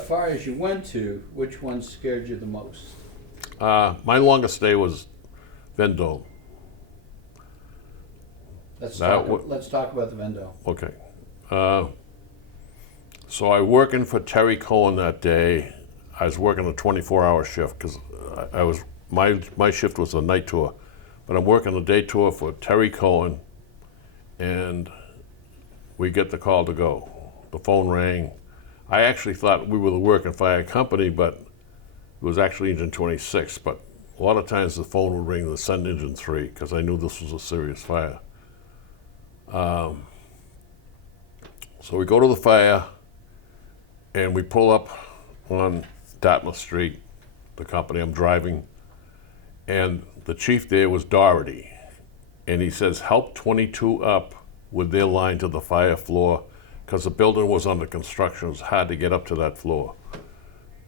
fires you went to, which one scared you the most? My longest stay was Vendome. Let's That talk about the Vendome. Okay. So I working for Terry Cohen that day. I was working a 24-hour shift because my shift was a night tour, but I'm working a day tour for Terry Cohen, and we get the call to go. The phone rang. I actually thought we were the working fire company, but it was actually engine 26. But a lot of times the phone would ring to send engine 3 because I knew this was a serious fire. So we go to the fire, and we pull up on Dartmouth Street, the company I'm driving, and the chief there was Doherty, and he says, help 22 up with their line to the fire floor, because the building was under construction. It was hard to get up to that floor.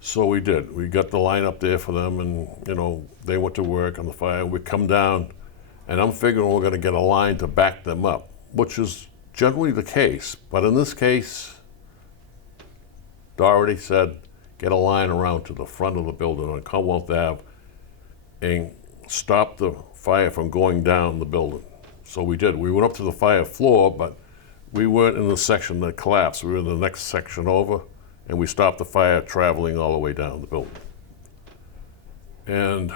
So we did. We got the line up there for them, and they went to work on the fire. We come down, and I'm figuring we're going to get a line to back them up, which is generally the case. But in this case, Doherty said, get a line around to the front of the building on Commonwealth Ave and stop the fire from going down the building. So we did. We went up to the fire floor, but we weren't in the section that collapsed. We were in the next section over, and we stopped the fire traveling all the way down the building. And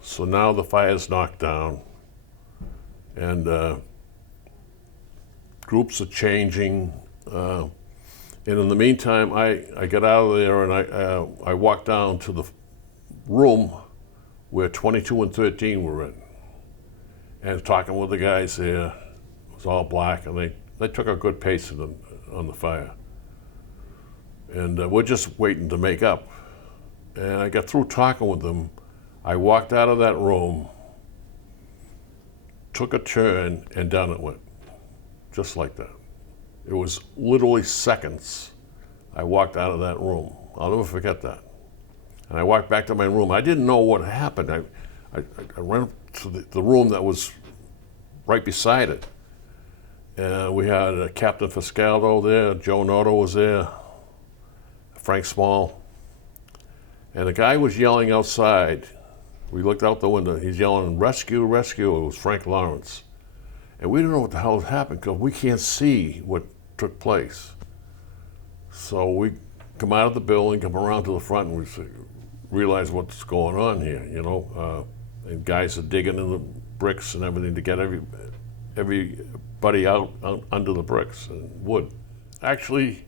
so now the fire's knocked down, and groups are changing. And in the meantime, I get out of there, and I walk down to the room where 22 and 13 were in, and talking with the guys there. It was all black, and they took a good pace on the fire. And we're just waiting to make up. And I got through talking with them. I walked out of that room, took a turn, and down it went, just like that. It was literally seconds. I walked out of that room. I'll never forget that. And I walked back to my room. I didn't know what happened. I ran up to the room that was right beside it. And we had Captain Fiscaldo there, Joe Noto was there, Frank Small. And the guy was yelling outside. We looked out the window. He's yelling, rescue, rescue. It was Frank Lawrence. And we didn't know what the hell had happened because we can't see what took place. So we come out of the building, come around to the front, and we realize what's going on here, and guys are digging in the bricks and everything to get everybody out under the bricks and wood. Actually,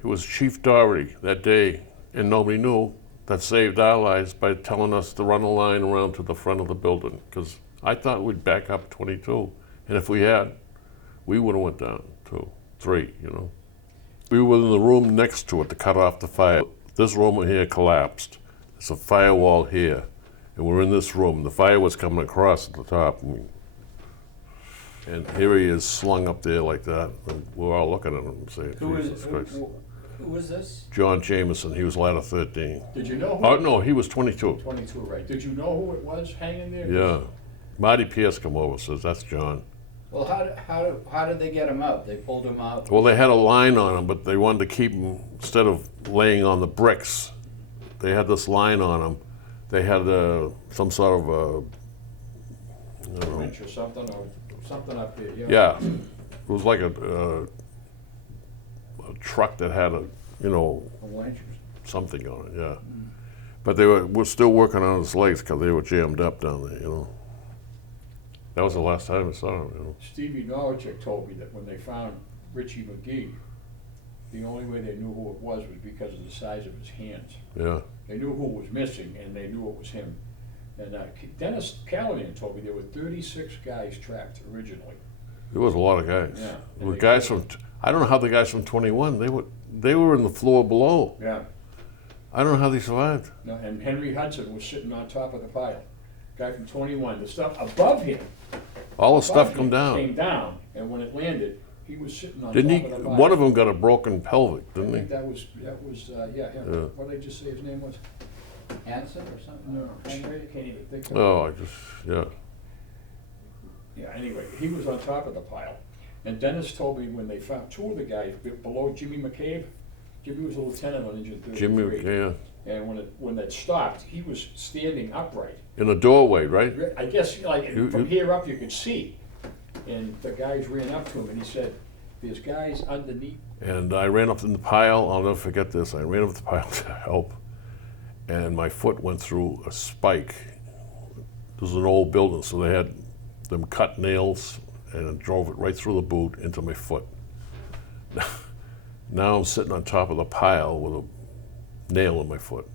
it was Chief Doherty that day, and nobody knew, that saved our lives by telling us to run a line around to the front of the building, because I thought we'd back up 22. And if we had, we would have went down to 3, We were in the room next to it to cut off the fire. This room here collapsed. There's a firewall here. And we're in this room. The fire was coming across at the top. And here he is slung up there like that. And we're all looking at him and saying, Jesus Christ. Who was this? John Jameson, he was ladder 13. Did you know who? Oh, no, he was 22. 22, right. Did you know who it was hanging there? Yeah. Marty Pierce come over, says, that's John. Well, how did they get him out? They pulled him out? Well, they had a line on him, but they wanted to keep him, instead of laying on the bricks, they had this line on him. They had some sort of a Winch or something up there, yeah. yeah. It was like a truck that had A winch? something on it, yeah. But they were still working on his legs because they were jammed up down there, That was the last time I saw him, Stevie Nowicek told me that when they found Richie McGee, the only way they knew who it was because of the size of his hands. Yeah. They knew who was missing, and they knew it was him. And Dennis Callahan told me there were 36 guys tracked originally. There was a lot of guys. Yeah. There were guys from, I don't know how the guys from 21, they were in the floor below. Yeah. I don't know how they survived. No, and Henry Hudson was sitting on top of the pile. Guy from 21. The stuff above him. All the above stuff him come down. Came down, and when it landed, he was sitting on Didn't he? top of the pile. One of them got a broken pelvic, I didn't think he? that was yeah. Yeah. What did I just say his name was? Hanson or something? No, Henry? I can't even think of it. Oh, yeah. Yeah, anyway, he was on top of the pile. And Dennis told me when they found 2 of the guys below Jimmy McCabe, Jimmy was a lieutenant on engine 33. Jimmy, yeah, And when it stopped, he was standing upright. in a doorway, right? I guess, like, You- from here up, you could see. And the guys ran up to him, and he said, "There's guys underneath." And I ran up in the pile. I'll never forget this. I ran up the pile to help, and my foot went through a spike. This was an old building, so they had them cut nails, and it drove it right through the boot into my foot. Now I'm sitting on top of the pile with a nail in my foot.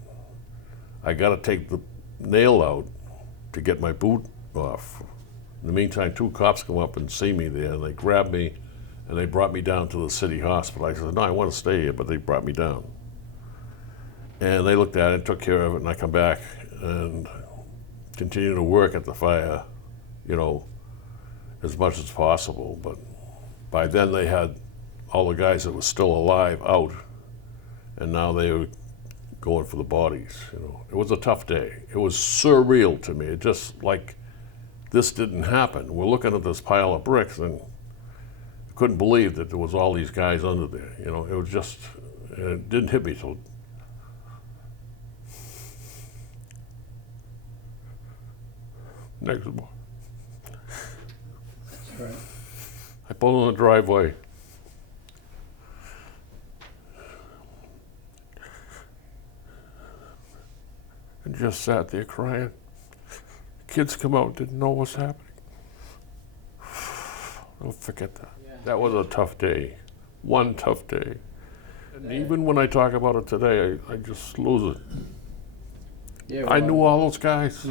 I got to take the nail out to get my boot off. In the meantime, 2 cops come up and see me there, and they grab me, and they brought me down to the city hospital. I said, no, I want to stay here, but they brought me down. And they looked at it, took care of it, and I come back and continue to work at the fire, you know, as much as possible. But by then they had all the guys that were still alive out, and now they were going for the bodies, you know. It was a tough day. It was surreal to me. It just like this didn't happen. We're looking at this pile of bricks and couldn't believe that there was all these guys under there, you know. It was just, it didn't hit me till next morning. Right. I pulled in the driveway. And just sat there crying. Kids come out, didn't know what's happening. Don't forget that. Yeah. That was a tough day. One tough day. And even when I talk about it today, I just lose it. Yeah, I well, knew all those guys.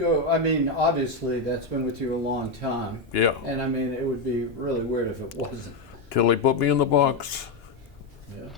I mean, obviously, that's been with you a long time. Yeah. And I mean, it would be really weird if it wasn't. Till they put me in the box. Yeah.